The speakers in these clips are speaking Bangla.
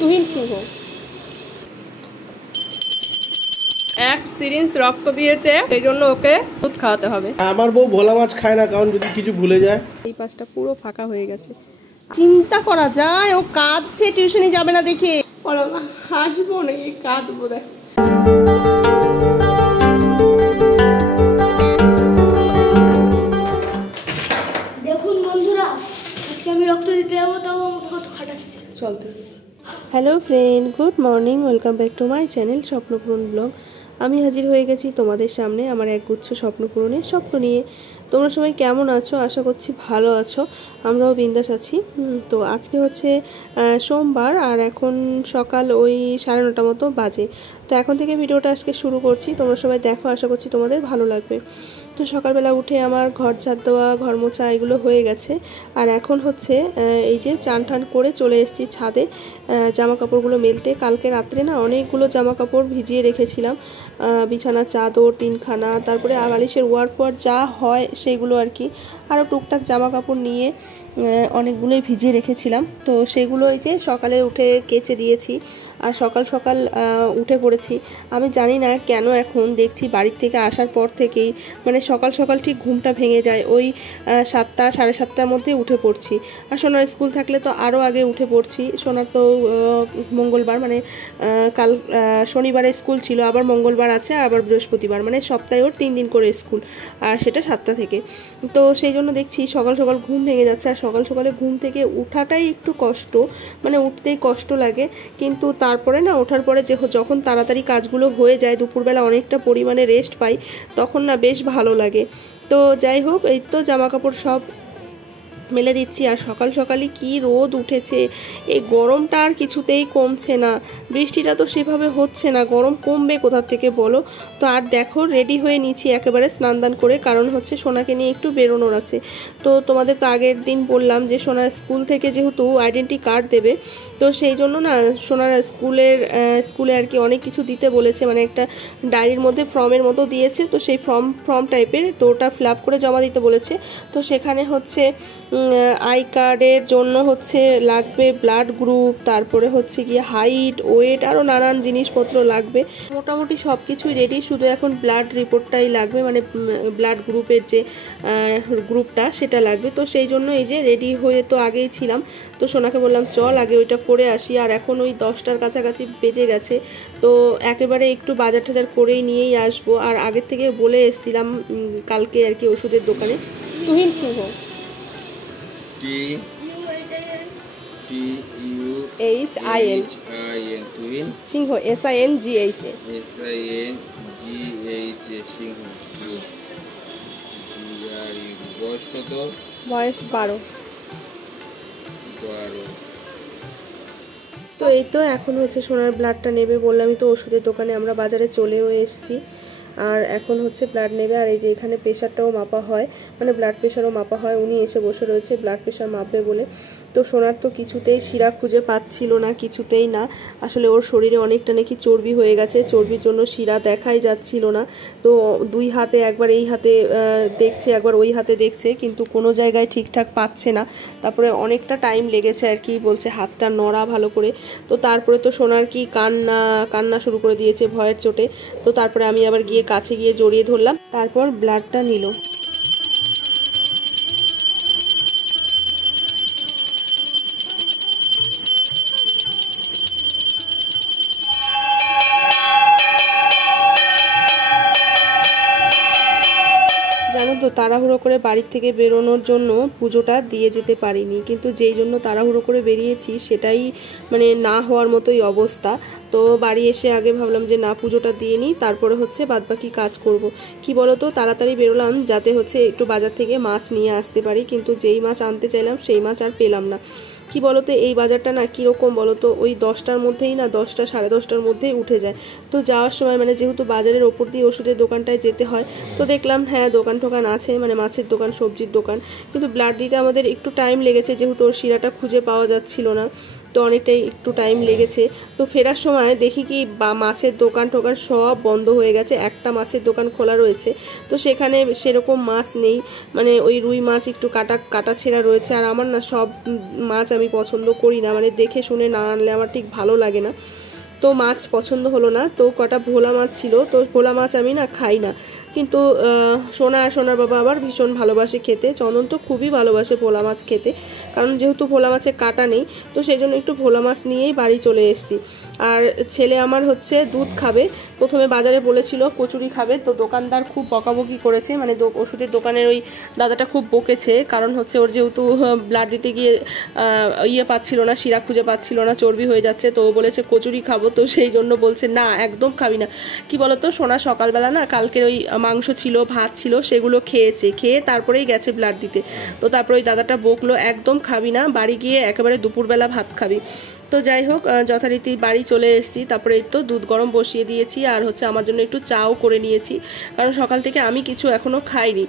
তুহিন সিংহ এক সিরিঞ্জ রক্ত দিয়েছে, সেই জন্য ওকে দুধ খাওয়াতে হবে। আমার বউ ভোলা মাছ খায় না, কারণ যদি কিছু ভুলে যায়। এই পাশটা পুরো ফাঁকা হয়ে গেছে। চিন্তা করা যায় ও কাঁদছে, টিউশনে যাবে না দেখে। বলো হাসবো নাকি কাঁদবো? দেখ দেখুন বন্ধুরা, আজকে আমি রক্ত দিতে যাবো, তাও আমাকে কত খাটাচ্ছে। চল তো। Hello friend, good morning, welcome back to my channel Swapnapuran blog. আমি হাজির হয়ে গেছি তোমাদের সামনে আমার একগুচ্ছ স্বপ্নপূরণের স্বপ্ন নিয়ে। তোমরা সবাই কেমন আছো? আশা করছি ভালো আছো, আমরাও বিন্দাস আছি। তো আজকে হচ্ছে সোমবার, আর এখন সকাল ওই 9:30 মতো বাজে। তো এখন থেকে ভিডিওটা আজকে শুরু করছি, তোমরা সবাই দেখো, আশা করছি তোমাদের ভালো লাগবে। তো সকালবেলা উঠে আমার ঘর ঝাড় দেওয়া, ঘর মোছা এগুলো হয়ে গেছে। আর এখন হচ্ছে এই যে চান টান করে চলে এসেছি ছাদে জামা কাপড়গুলো মেলতে। কালকে রাত্রে না অনেকগুলো জামা কাপড় ভিজিয়ে রেখেছিলাম, বিছানা চাদর 3খানা, তারপরে বালিশের ওয়ার যা হয় সেগুলো আর কি, আরও টুকটাক জামা কাপড় নিয়ে অনেকগুলোই ভিজিয়ে রেখেছিলাম। তো সেগুলো এই যে সকালে উঠে কেচে দিয়েছি, আর সকাল সকাল উঠে পড়েছি। আমি জানি না কেন এখন দেখছি বাড়ির থেকে আসার পর থেকেই মানে সকাল সকাল ঠিক ঘুমটা ভেঙে যায়, ওই 7টা 7:30টার মধ্যে উঠে পড়ছি। আর সোনার স্কুল থাকলে তো আরও আগে উঠে পড়ছি। সোনার তো মঙ্গলবার মানে কাল শনিবারে স্কুল ছিল, আবার মঙ্গলবার আছে, আবার বৃহস্পতিবার, মানে সপ্তাহে ওর 3 দিন করে স্কুল, আর সেটা 7টা থেকে। তো সেই জন্য দেখছি সকাল সকাল ঘুম ভেঙে যাচ্ছে। আর সকাল সকালে ঘুম থেকে উঠাটাই একটু কষ্ট, মানে উঠতেই কষ্ট লাগে। কিন্তু তারপরে না ওঠার পরে যখন তাড়াতাড়ি কাজগুলো হয়ে যায়, দুপুরবেলা অনেকটা পরিমাণে রেস্ট পাই, তখন না বেশ ভালো লাগে। তো যাই হোক, এই তো জামা কাপড় সব মেলে দিচ্ছি। আর সকাল সকালই কি রোদ উঠেছে, এই গরমটা আর কিছুতেই কমছে না। বৃষ্টিটা তো সেভাবে হচ্ছে না, গরম কমবে কোথা থেকে বলো? তো আর দেখো রেডি হয়ে নিচ্ছি একেবারে স্নান দান করে, কারণ হচ্ছে সোনাকে নিয়ে একটু বেরোনোর আছে। তো তোমাদের তো আগের দিন বললাম যে সোনার স্কুল থেকে যেহেতু আইডেন্টি কার্ড দেবে, তো সেই জন্য না সোনার স্কুলে আর কি অনেক কিছু দিতে বলেছে, মানে একটা ডায়েরির মধ্যে ফর্মের মতো দিয়েছে। তো সেই ফর্ম টাইপের, তো ওটা ফিল আপ করে জমা দিতে বলেছে। তো সেখানে হচ্ছে আই কার্ডের জন্য হচ্ছে লাগবে ব্লাড গ্রুপ, তারপরে হচ্ছে গিয়ে হাইট, ওয়েট, আরও নানান জিনিসপত্র লাগবে। মোটামুটি সব কিছুই রেডি, শুধু এখন ব্লাড রিপোর্টটাই লাগবে, মানে ব্লাড গ্রুপের যে গ্রুপটা সেটা লাগবে। তো সেই জন্য এই যে রেডি হয়ে তো আগেই ছিলাম, তো সোনাকে বললাম চল আগে ওইটা করে আসি। আর এখন ওই 10টার কাছাকাছি বেজে গেছে, তো একেবারে একটু বাজার টাজার করেই নিয়েই আসবো। আর আগের থেকে বলে এসেছিলাম কালকে আর কি ওষুধের দোকানে। তুহিন সিংহ TUHIN তুহিন সিংহ SINGH সিংহ। বয়স কত? বয়স 12। তো এই তো এখন হচ্ছে সোনার ব্লাডটা নেবে, বললামই তো ওষুধের দোকানে আমরা বাজারে চলেও এসেছি। আর এখন হচ্ছে ব্লাড নেবে। আর এই যে এখানে প্রেশারটাও মাপা হয়, মানে ব্লাড প্রেশারও মাপা হয়। উনি এসে বসে রয়েছে ব্লাড প্রেশার মাপবে বলে। তো সোনার তো কিছুতেই শিরা খুঁজে পাচ্ছিল না, কিছুতেই না। আসলে ওর শরীরে অনেকটা নাকি চর্বি হয়ে গেছে, চর্বির জন্য শিরা দেখাই যাচ্ছিল না। তো 2 হাতে, একবার এই হাতে দেখছে, একবার ওই হাতে দেখছে, কিন্তু কোনো জায়গায় ঠিকঠাক পাচ্ছে না। তারপরে অনেকটা টাইম লেগেছে আর কি, বলছে হাতটা নড়া ভালো করে। তো তারপরে তো সোনার কি কান্না শুরু করে দিয়েছে ভয়ের চোটে। তো তারপরে আমি আবার গিয়ে কাছে গিয়ে জড়িয়ে ধরলাম, তারপর ব্লাডটা নিল। জানো তো তাড়াহুড়ো করে বাড়ির থেকে বেরোনোর জন্য পুজোটা দিয়ে যেতে পারিনি, কিন্তু যেই জন্য তাড়াহুড়ো করে বেরিয়েছি সেটাই মানে না হওয়ার মতোই অবস্থা। তো বাড়ি এসে আগে ভাবলাম যে না পুজোটা দিয়ে নিই, তারপরে হচ্ছে বাদবাকি কাজ করব। কি বলো তো, তাড়াতাড়ি বেরোলাম যাতে হচ্ছে একটু বাজার থেকে মাছ নিয়ে আসতে পারি, কিন্তু যেই মাছ আনতে চাইলাম সেই মাছ আর পেলাম না। কি বলতো, এই বাজারটা না কীরকম বলতো, ওই 10টার মধ্যেই না 10টা 10:30টার মধ্যেই উঠে যায়। তো যাওয়ার সময় মানে যেহেতু বাজারের ওপর দিয়ে ওষুধের দোকানটায় যেতে হয়, তো দেখলাম হ্যাঁ দোকান টোকান আছে, মানে মাছের দোকান, সবজির দোকান, কিন্তু ব্লাড দিতে আমাদের একটু টাইম লেগেছে, যেহেতু ওর শিরাটা খুঁজে পাওয়া যাচ্ছিল না। তো অনেকটাই একটু টাইম লেগেছে। তো ফেরার সময় দেখি কি বা মাছের দোকান টোকান সব বন্ধ হয়ে গেছে, একটা মাছের দোকান খোলা রয়েছে। তো সেখানে সেরকম মাছ নেই, মানে ওই রুই মাছ একটু কাটা ছেঁড়া রয়েছে। আর আমার না সব মাছ আমি পছন্দ করি না, মানে দেখে শুনে না আনলে আমার ঠিক ভালো লাগে না। তো মাছ পছন্দ হলো না, তো কটা ভোলা মাছ ছিল, তো ভোলা মাছ আমি না খাই না, কিন্তু সোনার বাবা আবার ভীষণ ভালোবাসে খেতে। চন্দন তো খুবই ভালোবাসে ভোলা মাছ খেতে, কারণ যেহেতু ভোলা মাছের কাটা নেই, তো সেই জন্য একটু ভোলা মাছ নিয়েই বাড়ি চলে এসেছি। আর ছেলে আমার হচ্ছে দুধ খাবে, প্রথমে বাজারে বলেছিল কচুরি খাবে, তো দোকানদার খুব বকাবকি করেছে, মানে ওষুধের দোকানের ওই দাদাটা খুব বকেছে, কারণ হচ্ছে ওর যেহেতু ব্লাড দিতে গিয়ে পাচ্ছিল না, শিরা খুঁজে পাচ্ছিল না, চর্বি হয়ে যাচ্ছে, তো ও বলেছে কচুরি খাবো, তো সেই জন্য বলছে না একদম খাবি না। কি বলতো, সোনা সকালবেলা না কালকের ওই মাংস ছিল, ভাত ছিল, সেগুলো খেয়ে তারপরেই গেছে ব্লাড দিতে। তো তারপর ওই দাদাটা বকলো একদম খাবি না, বাড়ি গিয়ে একেবারে দুপুরবেলা ভাত খাবি। তো যাই হোক, যথারীতি বাড়ি চলে এসেছি। তারপরে এই তো দুধ গরম বসিয়ে দিয়েছি, আর হচ্ছে আমার জন্য একটু চাও করে নিয়েছি, কারণ সকাল থেকে আমি কিছু এখনও খাইনি।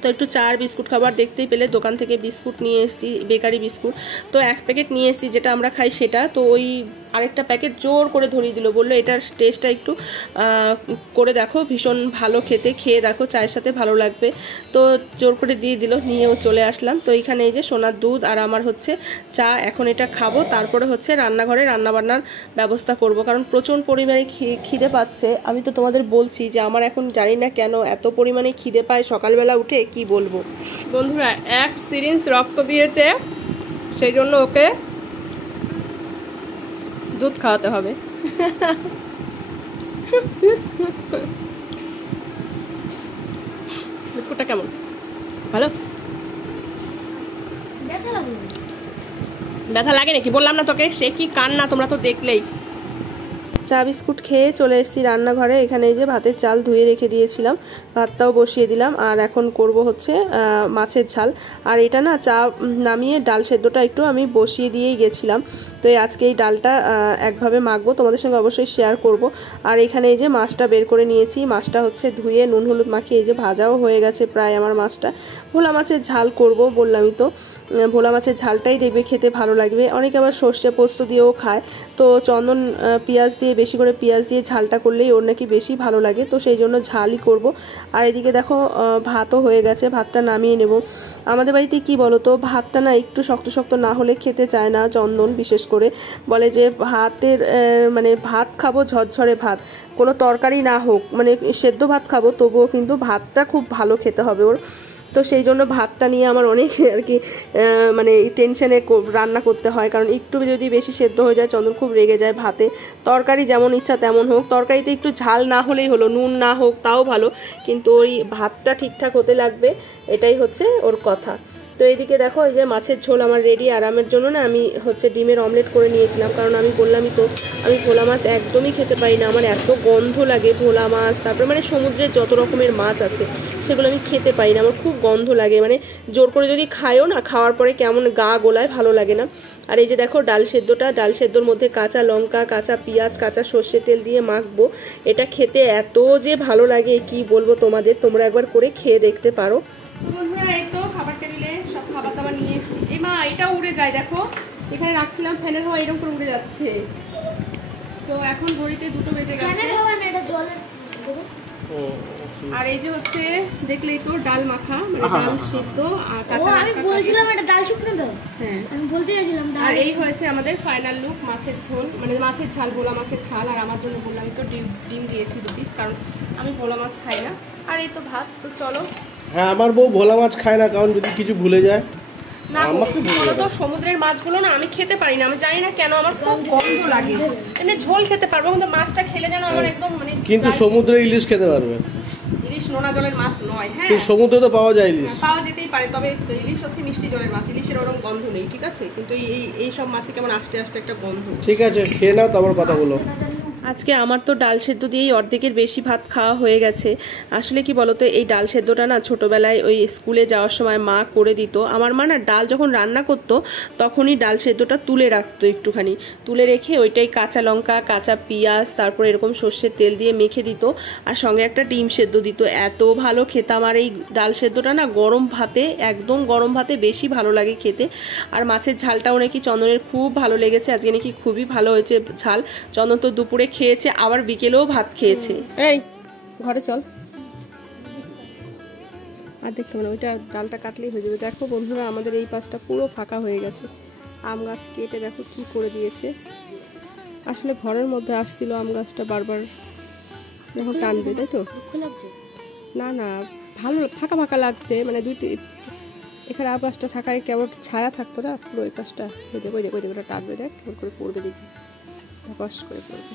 তো একটু চা আর বিস্কুট খাবার দেখতেই পেলে দোকান থেকে বিস্কুট নিয়ে এসেছি, বেকারি বিস্কুট। তো এক প্যাকেট নিয়ে এসেছি, যেটা আমরা খাই সেটা। তো ওই আরেকটা প্যাকেট জোর করে ধরিয়ে দিল, বললো এটার টেস্টটা একটু করে দেখো, ভীষণ ভালো খেতে, খেয়ে দেখো, চায়ের সাথে ভালো লাগবে। তো জোর করে দিয়ে দিল, নিয়েও চলে আসলাম। তো এইখানে এই যে সোনার দুধ আর আমার হচ্ছে চা, এখন এটা খাবো, তারপরে হচ্ছে রান্নাঘরে রান্নাবান্নার ব্যবস্থা করব, কারণ প্রচুর পরিমাণে খিদে পাচ্ছে। আমি তো তোমাদের বলছি যে আমার এখন জানি না কেন এত পরিমাণে খিদে পায় সকালবেলা উঠে, কি বলবো। বন্ধুরা, এক সিরিঞ্জ রক্ত দিয়েছে, সেই জন্য ওকে দুধ খাওয়াতে হবে। বিস্কুটটা কেমন? ভালো? ব্যথা লাগে নাকি? বললাম না তোকে, সে কি কান্না, তোমরা তো দেখলেই। চা বিস্কুট খেয়ে চলে এসেছি রান্নাঘরে। এখানে এই যে ভাতের চাল ধুয়ে রেখে দিয়েছিলাম, ভাতটাও বসিয়ে দিলাম, আর এখন করব হচ্ছে মাছের ঝাল। আর এটা না চা নামিয়ে ডাল সেদ্ধটা একটু আমি বসিয়ে দিয়েই গেছিলাম। তো আজকে এই ডালটা একভাবে মাখবো, তোমাদের সঙ্গে অবশ্যই শেয়ার করব। আর এখানে এই যে মাছটা বের করে নিয়েছি, মাছটা হচ্ছে ধুয়ে নুন হলুদ মাখিয়ে এই যে ভাজাও হয়ে গেছে প্রায় আমার মাছটা। ভোলা মাছের ঝাল করব বললামই তো, ভোলা মাছের ঝালটাই দেখবে খেতে ভালো লাগবে। অনেকে আবার সর্ষে পোস্ত দিয়েও খায়, তো চন্দন পেঁয়াজ দিয়ে, বেশি করে পেঁয়াজ দিয়ে ঝালটা করলেই ওর নাকি বেশি ভালো লাগে, তো সেই জন্য ঝালই করব। আর এদিকে দেখো ভাতও হয়ে গেছে, ভাতটা নামিয়ে নেব। আমাদের বাড়িতে কি বলো তো, ভাতটা না একটু শক্ত শক্ত না হলে খেতে চায় না চন্দন, বিশেষ করে বলে যে ভাতের মানে ভাত খাবো ঝরঝরে ভাত, কোনো তরকারি না হোক, মানে সেদ্ধ ভাত খাবো তবুও কিন্তু ভাতটা খুব ভালো খেতে হবে ওর। তো সেই জন্য ভাতটা নিয়ে আমার অনেক আর কি মানে টেনশনে রান্না করতে হয়, কারণ একটু যদি বেশি সেদ্ধ হয়ে যায় চন্দন খুব রেগে যায় ভাতে। তরকারি যেমন ইচ্ছা তেমন হোক, তরকারিতে একটু ঝাল না হলেই হলো, নুন না হোক তাও ভালো, কিন্তু ওই ভাতটা ঠিকঠাক হতে লাগবে, এটাই হচ্ছে ওর কথা। তো এইদিকে দেখো এই যে মাছের ঝোল আমার রেডি। আরামের জন্য না আমি হচ্ছে ডিমের অমলেট করে নিয়েছিলাম, কারণ আমি বললামই তো আমি ভোলা মাছ একদমই খেতে পারি না, আমার এত গন্ধ লাগে ভোলা মাছ, তারপরে মানে সমুদ্রের যত রকমের মাছ আছে সেগুলো আমি খেতে পারি না, আমার খুব গন্ধ লাগে, মানে জোর করে যদি খায়ও না, খাওয়ার পরে কেমন গা গোলায়, ভালো লাগে না। আর এই যে দেখো ডাল সেদ্ধটা, ডাল সেদ্ধর মধ্যে কাঁচা লঙ্কা, কাঁচা পেঁয়াজ, কাঁচা সর্ষে তেল দিয়ে মাখবো, এটা খেতে এত যে ভালো লাগে কি বলবো তোমাদের, তোমরা একবার করে খেয়ে দেখতে পারো। বন্ধুরা, এই তো খাবার টেবিলে সব খাবার দাবার নিয়ে এসেছি। এই মা, এটা উড়ে যায় দেখো, এখানে রাখছিলাম ফ্যানের হাওয়া এরকম করে উড়ে যাচ্ছে। তো এখন ঘড়িতে 2টো বেজে গেছে। আর এই যে হচ্ছে দেখলেই তো ডাল মাখা, মানে ডাল সেদ্ধ আর কাঁচা লঙ্কা। আমি বলছিলাম এটা ডাল শুকনো দাও, হ্যাঁ আমি বলতে যাচ্ছিলাম। আর এই হয়েছে আমাদের ফাইনাল লুক, মাছের ঝোল, মানে মাছের ঝাল, ভোলা মাছের ঝাল। আর আমার জন্য বললাম তো ডিম দিয়েছি 2 পিস, কারণ আমি ভোলা মাছ খাই না। আর এই তো ভাত। তো চলো। হ্যাঁ, আমার বউ ভোলা মাছ খায় না, কারণ যদি কিছু ভুলে যায়। না বলো তো, সমুদ্রের মাছগুলো না আমি খেতে পারি না, আমি জানি না কেন, আমার খুব গন্ধ লাগে। এমনি ঝোল খেতে পারবো, কিন্তু মাছটা খেলে যেন আমার একদম মানে। কিন্তু সমুদ্রে ইলিশ খেতে পারবে। ইলিশ নোনা জলের মাছ নয়, হ্যাঁ সমুদ্রে তো পাওয়া যায় ইলিশ, পাওয়া যেতেই পারে, তবে ইলিশ হচ্ছে মিষ্টি জলের মাছ, ইলিশের ওরকম গন্ধ নেই, ঠিক আছে, কিন্তু এই সব মাছে কেমন আস্তে আস্তে একটা গন্ধ। ঠিক আছে, খেয়ে নাও, তারপর কথা বলো। আজকে আমার তো ডাল সেদ্ধ দিয়েই অর্ধেকের বেশি ভাত খাওয়া হয়ে গেছে। আসলে কি বলতো, এই ডাল সেদ্ধটা না ছোটবেলায় ওই স্কুলে যাওয়ার সময় মা করে দিত। আমার মা না ডাল যখন রান্না করতো তখনই ডাল সেদ্ধটা তুলে রাখতো, একটুখানি তুলে রেখে ওইটাই কাঁচা লঙ্কা, কাঁচা পেঁয়াজ, তারপর এরকম সর্ষের তেল দিয়ে মেখে দিত, আর সঙ্গে একটা ডিম সেদ্ধ দিত। এত ভালো খেতাম। আর এই ডাল সেদ্ধটা না গরম ভাতে, একদম গরম ভাতে বেশি ভালো লাগে খেতে। আর মাছের ঝালটাও নাকি চন্দনের খুব ভালো লেগেছে, আজকে নাকি খুবই ভালো হয়েছে ঝাল। চন্দন তো দুপুরে খেয়েছে, আবার বিকেলেও ভাত খেয়েছে। এই ঘরে চল, আর দেখতে হবে না, ওইটা ডালটা কাটলেই হয়ে যাবে। দেখো বন্ধুরা, আমাদের এই পাশটা পুরো ফাঁকা হয়ে গেছে। আম গাছ কেটে দেখো কি করে দিয়েছে। আসলে ঘরের মধ্যে আসছিল আম গাছটা, বারবার দেখো টানবে, তাই তো? না না, ভালো ফাঁকা ফাঁকা লাগছে, মানে এখানে আম গাছটা থাকায় কেমন ছায়া থাকতো না, পুরো ওই পাশটা। ওই দেখ ওই দেখ ওই দেখ, ওটা টানবে, দেখ কেমন করে পড়বে, দেখি কষ্ট করে পড়বে।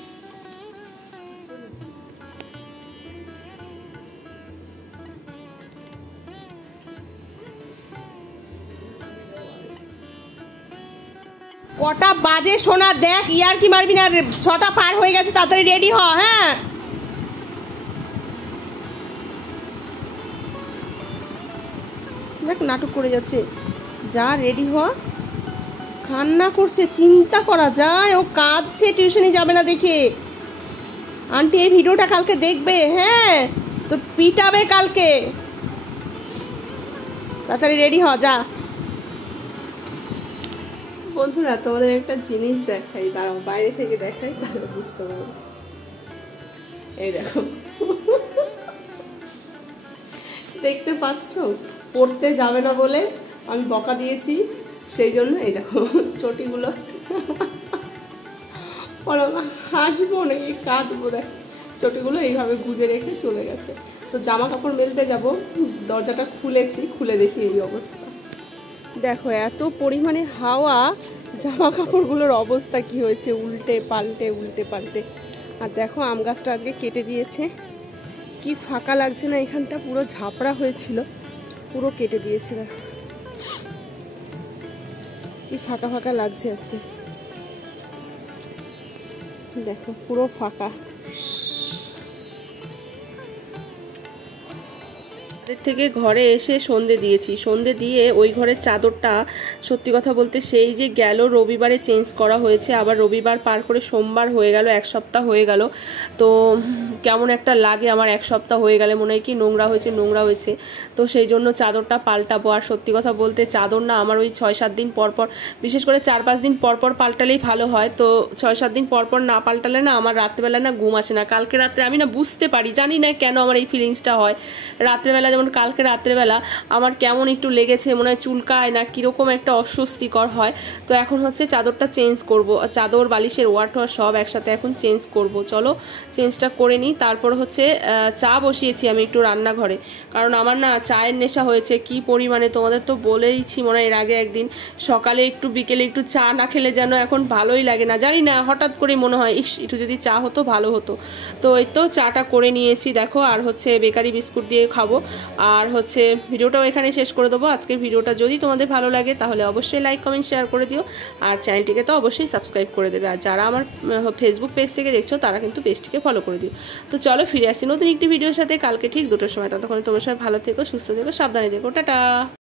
কটা বাজে সোনা, দেখ ইয়ার কি মারবি না, 6টা পার হয়ে গেছে, তাড়াতাড়ি রেডি হ। হ্যাঁ দেখ নাটক করে যাচ্ছে, যা রেডি হ। কান্না করছে, চিন্তা করা যায়, ও কাঁদছে, টিউশনে যাবে না দেখে। আন্টি এই ভিডিওটা কালকে দেখবে, হ্যাঁ তো পিটাবে কালকে। তাড়াতাড়ি রেডি হ, যা। বন্ধুরা তোমাদের একটা জিনিস দেখাই, দাঁড়াও বাইরে থেকে দেখাই, তাহলে বুঝতে পারবো। এই দেখো, দেখতে পাচ্ছ, পড়তে যাবে না বলে আমি বকা দিয়েছি, সেই জন্য এই দেখো চটিগুলো। হাসবো নাকি কাঁদবো, দেখ চটিগুলো এইভাবে গুজে রেখে চলে গেছে। তো জামা কাপড় মেলতে যাব, দরজাটা খুলেছি, খুলে দেখি এই অবস্থা। দেখো এত পরিমাণে হাওয়া, জামা কাপড়গুলোর অবস্থা কি হয়েছে, উল্টে পাল্টে। আর দেখো আম গাছটা আজকে কেটে দিয়েছে, কি ফাঁকা লাগছে না, এখানটা পুরো ঝাপড়া হয়েছিল, পুরো কেটে দিয়েছে। দেখো কি ফাঁকা ফাঁকা লাগছে আজকে, দেখো পুরো ফাঁকা। থেকে ঘরে এসে সন্ধে দিয়েছি, সন্ধে দিয়ে ওই ঘরের চাদরটা সত্যি কথা বলতে সেই যে গেল রবিবারে চেঞ্জ করা হয়েছে, আবার রবিবার পার করে সোমবার হয়ে গেল, 1 সপ্তাহ হয়ে গেল। তো কেমন একটা লাগে আমার, 1 সপ্তাহ হয়ে গেলে মনে হয় কি নোংরা হয়েছে। তো সেই জন্য চাদরটা পাল্টাবো। আর সত্যি কথা বলতে চাদর না আমার ওই 6-7 দিন পর পর, বিশেষ করে 4-5 দিন পর পর পাল্টালেই ভালো হয়। তো 6-7 দিন পর পর না পাল্টালে না আমার রাত্রেবেলা না ঘুম আসে না। কালকে রাত্রে আমি না বুঝতে পারি, জানি না কেন আমার এই ফিলিংসটা হয় রাত্রেবেলা, যেমন কালকে রাত্রেবেলা আমার কেমন একটু লেগেছে, মনে হয় চুলকায় না, কিরকম একটা অস্বস্তিকর হয়। তো এখন হচ্ছে চাদরটা চেঞ্জ করব, চাদর বালিশের ওয়ার সব একসাথে এখন চেঞ্জ করব। চলো চেঞ্জটা করে নিই। তারপর হচ্ছে চা বসিয়েছি আমি একটু রান্নাঘরে, কারণ আমার না চায়ের নেশা হয়েছে কি পরিমাণে, তোমাদের তো বলেইছি মনে হয় এর আগে একদিন। সকালে একটু বিকেলে একটু চা না খেলে যেন এখন ভালোই লাগে না, জানি না হঠাৎ করে মনে হয় ইস একটু যদি চা হতো ভালো হতো। তো এই তো চাটা করে নিয়েছি দেখো, আর হচ্ছে বেকারি বিস্কুট দিয়ে খাবো। আর হচ্ছে ভিডিওটাও এখানে শেষ করে দেবো। আজকের ভিডিওটা যদি তোমাদের ভালো লাগে তাহলে অবশ্যই লাইক কমেন্ট শেয়ার করে দিও, আর চ্যানেলটিকে তো অবশ্যই সাবস্ক্রাইব করে দেবে। আর যারা আমার ফেসবুক পেজ থেকে দেখছো তারা কিন্তু পেজটিকে ফলো করে দিও। তো চলো ফিরে আসি নতুন একটি ভিডিওর সাথে কালকে ঠিক 2টোর সময়। ততক্ষণ তোমার সবাই ভালো থেকো, সুস্থ থেকো, সাবধানে থেকো, টাটা।